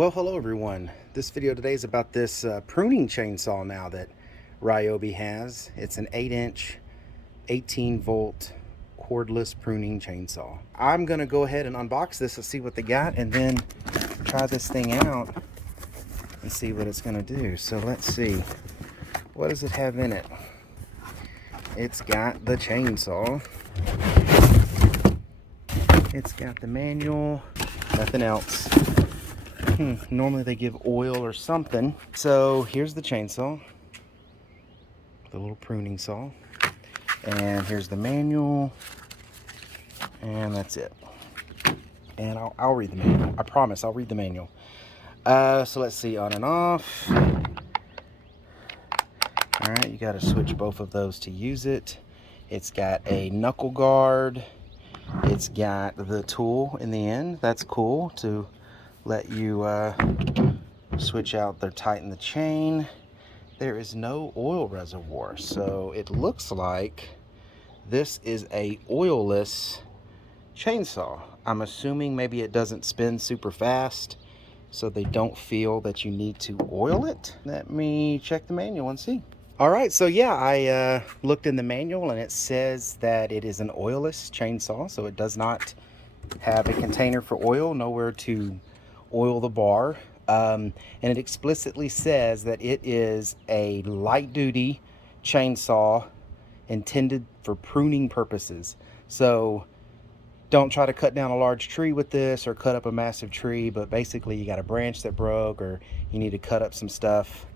Well, hello everyone. This video today is about this pruning chainsaw now that RYOBI has. It's an 8-inch, 18-volt cordless pruning chainsaw. I'm going to go ahead and unbox this and see what they got and then try this thing out and see what it's going to do. So let's see. What does it have in it? It's got the chainsaw. It's got the manual. Nothing else. Normally they give oil or something. So here's the chainsaw, the little pruning saw, and here's the manual, and that's it. And I'll read the manual. I promise I'll read the manual. So let's see, on and off. All right, you got to switch both of those to use it. It's got a knuckle guard. It's got the tool in the end. That's cool to let you switch out or tighten the chain. There is no oil reservoir, so it looks like this is a oilless chainsaw. I'm assuming maybe it doesn't spin super fast, so they don't feel that you need to oil it. Let me check the manual and see. All right, so yeah, I looked in the manual and it says that it is an oilless chainsaw, so it does not have a container for oil, nowhere to oil the bar, and it explicitly says that it is a light-duty chainsaw intended for pruning purposes. So don't try to cut down a large tree with this or cut up a massive tree, but basically you got a branch that broke or you need to cut up some stuff.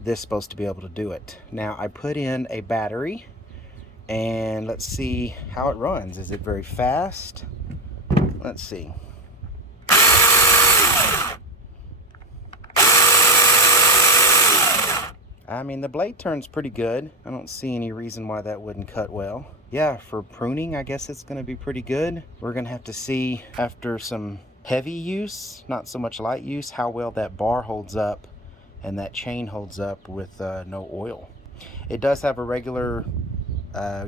This is supposed to be able to do it. Now I put in a battery and let's see how it runs. Is it very fast? Let's see. I mean, the blade turns pretty good. I don't see any reason why that wouldn't cut well. Yeah, for pruning, I guess it's going to be pretty good. We're going to have to see after some heavy use, not so much light use, how well that bar holds up and that chain holds up with no oil. It does have a regular,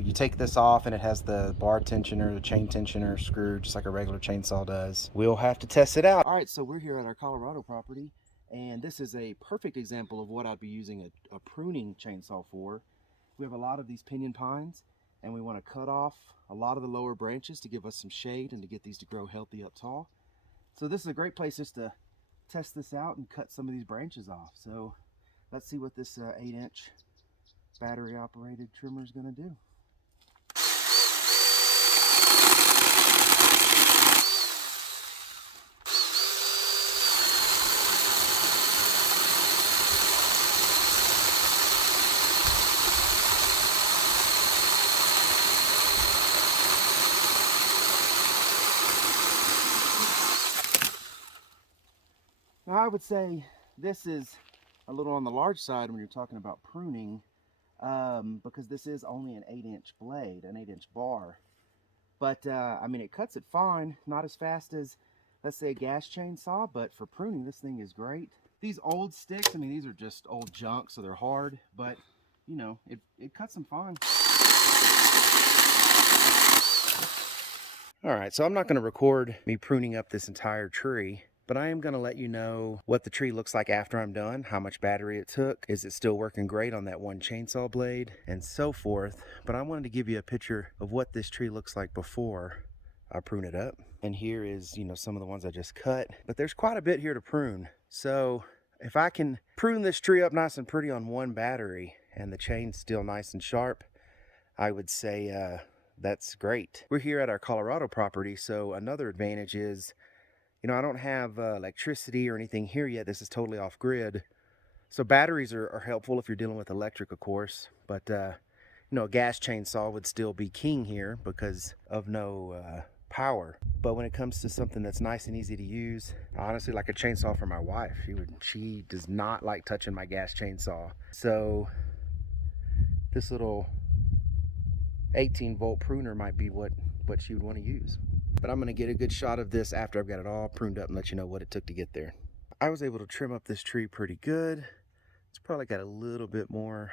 you take this off and it has the bar tensioner, the chain tensioner screw, just like a regular chainsaw does. We'll have to test it out. All right, so we're here at our Colorado property. And this is a perfect example of what I'd be using a pruning chainsaw for. We have a lot of these pinyon pines and we want to cut off a lot of the lower branches to give us some shade and to get these to grow healthy up tall. So this is a great place just to test this out and cut some of these branches off. So let's see what this 8-inch battery operated trimmer is going to do. Now, I would say this is a little on the large side when you're talking about pruning, because this is only an 8-inch blade, an 8-inch bar. But I mean, it cuts it fine, not as fast as, let's say, a gas chainsaw, but for pruning, this thing is great. These old sticks, I mean, these are just old junk, so they're hard, but you know, it cuts them fine. All right, so I'm not going to record me pruning up this entire tree, but I am going to let you know what the tree looks like after I'm done, how much battery it took, is it still working great on that one chainsaw blade, and so forth. But I wanted to give you a picture of what this tree looks like before I prune it up. And here is, you know, some of the ones I just cut, but there's quite a bit here to prune. So if I can prune this tree up nice and pretty on one battery and the chain's still nice and sharp, I would say that's great. We're here at our Colorado property, so another advantage is, you know, I don't have electricity or anything here yet. This is totally off grid. So batteries are helpful if you're dealing with electric, of course. But, you know, a gas chainsaw would still be king here because of no power. But when it comes to something that's nice and easy to use, honestly, like a chainsaw for my wife, she does not like touching my gas chainsaw. So this little 18-volt pruner might be what she would want to use. But I'm going to get a good shot of this after I've got it all pruned up and let you know what it took to get there. I was able to trim up this tree pretty good. It's probably got a little bit more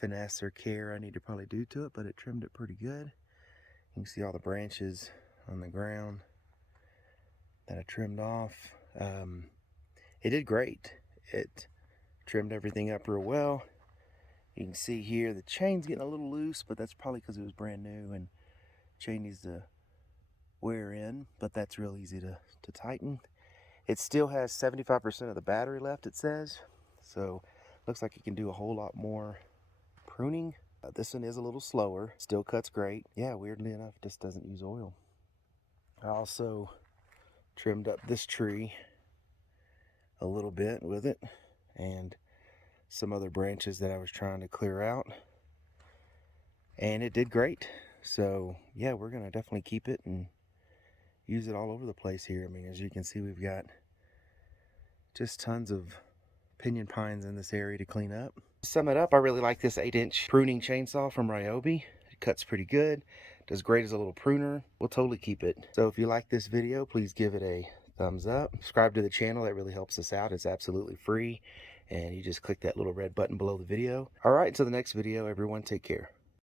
finesse or care I need to probably do to it, but it trimmed it pretty good. You can see all the branches on the ground that I trimmed off. it did great. It trimmed everything up real well. You can see here the chain's getting a little loose, but that's probably because it was brand new and chain needs to wear in, but that's real easy to tighten. It still has 75% of the battery left, it says, so looks like it can do a whole lot more pruning. This one is a little slower, still cuts great. Yeah, weirdly enough, this doesn't use oil. I also trimmed up this tree a little bit with it and some other branches that I was trying to clear out, and it did great. So yeah, we're gonna definitely keep it and use it all over the place here. I mean, as you can see, we've got just tons of pinyon pines in this area to clean up. To sum it up, I really like this 8-inch pruning chainsaw from RYOBI. It cuts pretty good, does great as a little pruner. We'll totally keep it. So if you like this video, please give it a thumbs up. Subscribe to the channel, that really helps us out. It's absolutely free, and you just click that little red button below the video. All right, until the next video, everyone, take care.